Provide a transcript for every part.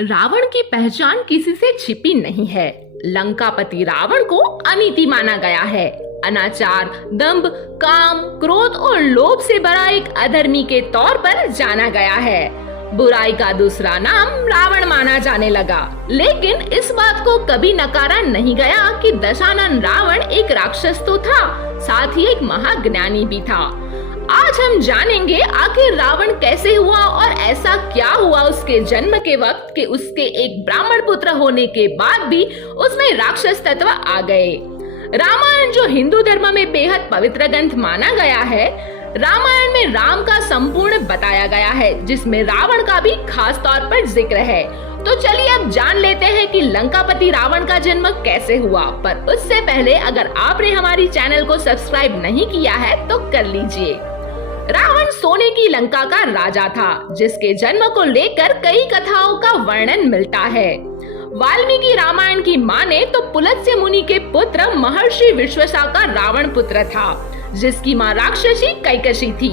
रावण की पहचान किसी से छिपी नहीं है। लंकापति रावण को अनीति माना गया है। अनाचार, दंभ, काम, क्रोध और लोभ से भरा एक अधर्मी के तौर पर जाना गया है। बुराई का दूसरा नाम रावण माना जाने लगा। लेकिन इस बात को कभी नकारा नहीं गया कि दशानन रावण एक राक्षस तो था, साथ ही एक महाज्ञानी भी था। आज हम जानेंगे आखिर रावण कैसे हुआ और ऐसा क्या हुआ उसके जन्म के वक्त कि उसके एक ब्राह्मण पुत्र होने के बाद भी उसमें राक्षस तत्व आ गए। रामायण, जो हिंदू धर्म में बेहद पवित्र ग्रंथ माना गया है, रामायण में राम का संपूर्ण बताया गया है, जिसमें रावण का भी खास तौर पर जिक्र है। तो चलिए अब जान लेते हैं कि लंकापति रावण का जन्म कैसे हुआ। पर उससे पहले अगर आपने हमारी चैनल को सब्सक्राइब नहीं किया है तो कर लीजिए। रावण सोने की लंका का राजा था, जिसके जन्म को लेकर कई कथाओं का वर्णन मिलता है। वाल्मीकि रामायण की माने तो पुलत्स्य मुनि के पुत्र महर्षि विश्वासा का रावण पुत्र था, जिसकी मां राक्षसी कैकसी थी।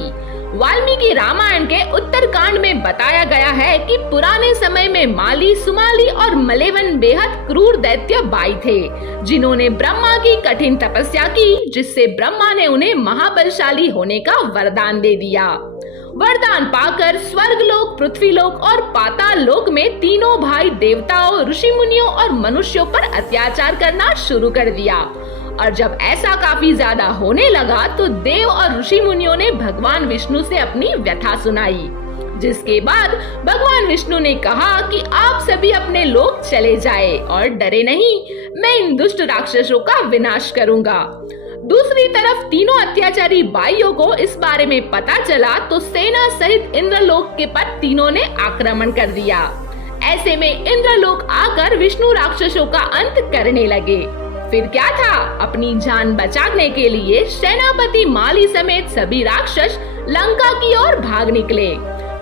वाल्मीकि रामायण के उत्तरकांड में बताया गया है कि पुराने समय में माली, सुमाली और मलेवन बेहद क्रूर दैत्य बाई थे, जिन्होंने ब्रह्मा की कठिन तपस्या की, जिससे ब्रह्मा ने उन्हें महाबलशाली होने का वरदान दे दिया। वरदान पाकर स्वर्गलोक, पृथ्वीलोक और पाताल लोक में तीनों भाई देवताओं, ऋषि मुनियों और मनुष्यों पर अत्याचार करना शुरू कर दिया। और जब ऐसा काफी ज्यादा होने लगा तो देव और ऋषि मुनियों ने भगवान विष्णु से अपनी व्यथा सुनाई, जिसके बाद भगवान विष्णु ने कहा कि आप सभी अपने लोक चले जाए और डरे नहीं, मैं इन दुष्ट राक्षसों का विनाश करूंगा। दूसरी तरफ तीनों अत्याचारी भाइयों को इस बारे में पता चला तो सेना सहित इंद्रलोक के पर तीनों ने आक्रमण कर दिया। ऐसे में इंद्रलोक आकर विष्णु राक्षसों का अंत करने लगे। फिर क्या था, अपनी जान बचाने के लिए सेनापति माली समेत सभी राक्षस लंका की ओर भाग निकले।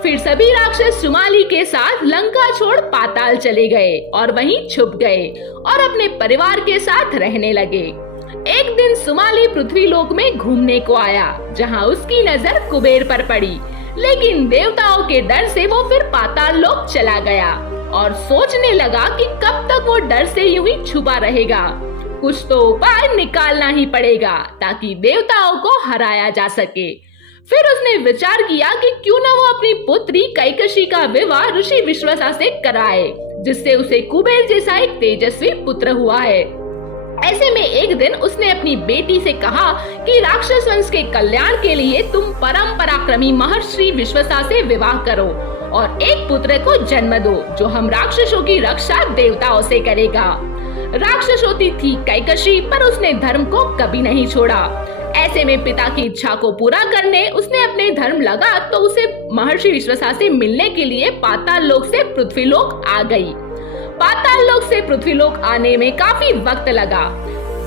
फिर सभी राक्षस सुमाली के साथ लंका छोड़ पाताल चले गए और वहीं छुप गए और अपने परिवार के साथ रहने लगे। एक दिन सुमाली पृथ्वीलोक में घूमने को आया, जहां उसकी नजर कुबेर पर पड़ी। लेकिन देवताओं के डर से वो फिर पाताल लोक चला गया और सोचने लगा कि कब तक वो डर से यूं ही छुपा रहेगा। कुछ तो उपाय निकालना ही पड़ेगा ताकि देवताओं को हराया जा सके। फिर उसने विचार किया कि क्यों न वो अपनी पुत्री कैकसी का विवाह ऋषि विश्वासा से कराए, जिससे उसे कुबेर जैसा एक तेजस्वी पुत्र हुआ है। ऐसे में एक दिन उसने अपनी बेटी से कहा कि राक्षस वंश के कल्याण के लिए तुम परम पराक्रमी महर्षि विश्वासा से विवाह करो और एक पुत्र को जन्म दो, जो हम राक्षसों की रक्षा देवताओं से करेगा। राक्षस होती थी कैकसी, पर उसने धर्म को कभी नहीं छोड़ा। ऐसे में पिता की इच्छा को पूरा करने उसने अपने धर्म लगा तो उसे महर्षि विश्वासा से मिलने के लिए पाताल लोक से पृथ्वीलोक आ गई। पाताल लोक से पृथ्वीलोक आने में काफी वक्त लगा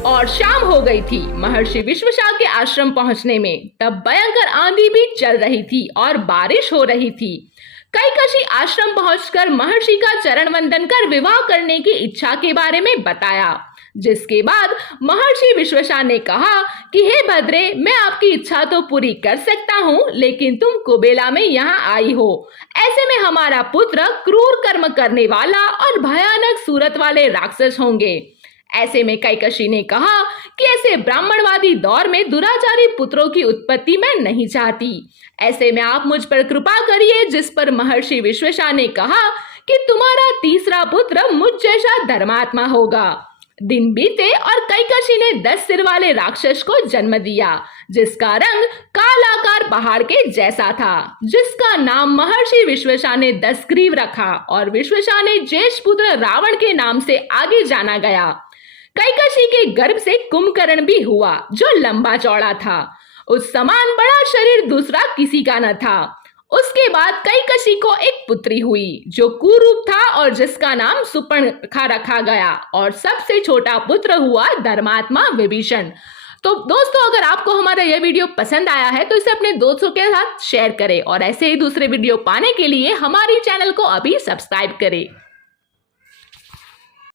और शाम हो गई थी महर्षि विश्वासा के आश्रम पहुंचने में। तब भयंकर आंधी भी चल रही थी और बारिश हो रही थी। कैकसी आश्रम पहुंचकर महर्षि का चरण वंदन कर विवाह करने की इच्छा के बारे में बताया, जिसके बाद महर्षि विश्वासा ने कहा कि हे भद्रे, मैं आपकी इच्छा तो पूरी कर सकता हूँ, लेकिन तुम कुबेला में यहाँ आई हो। ऐसे में हमारा पुत्र क्रूर कर्म करने वाला और भयानक सूरत वाले राक्षस होंगे। ऐसे में कैकसी ने कहा कि ऐसे ब्राह्मणवादी दौर में दुराचारी पुत्रों की उत्पत्ति मैं नहीं चाहती। ऐसे में आप मुझ पर कृपा करिए। जिस पर महर्षि विश्वासा ने कहा कि तुम्हारा तीसरा पुत्र मुझ जैसा धर्मात्मा होगा। दिन बीते और कैकसी ने 10 सिर वाले राक्षस को जन्म दिया, जिसका रंग कालाकार पहाड़ के जैसा था, जिसका नाम महर्षि विश्वासा ने 10 ग्रीव रखा और विश्वासा ने ज्येष्ठ पुत्र रावण के नाम से आगे जाना गया। कैकसी के गर्भ से कुंभकर्ण भी हुआ, जो लंबा चौड़ा था। उस समान बड़ा शरीर दूसरा किसी का न था। उसके बाद कैकसी को एक पुत्री हुई, जो कुरूप था और जिसका नाम सुपर्णखा रखा गया, और सबसे छोटा पुत्र हुआ धर्मात्मा विभीषण। तो दोस्तों, अगर आपको हमारा यह वीडियो पसंद आया है तो इसे अपने दोस्तों के साथ शेयर करें और ऐसे ही दूसरे वीडियो पाने के लिए हमारी चैनल को अभी सब्सक्राइब करें।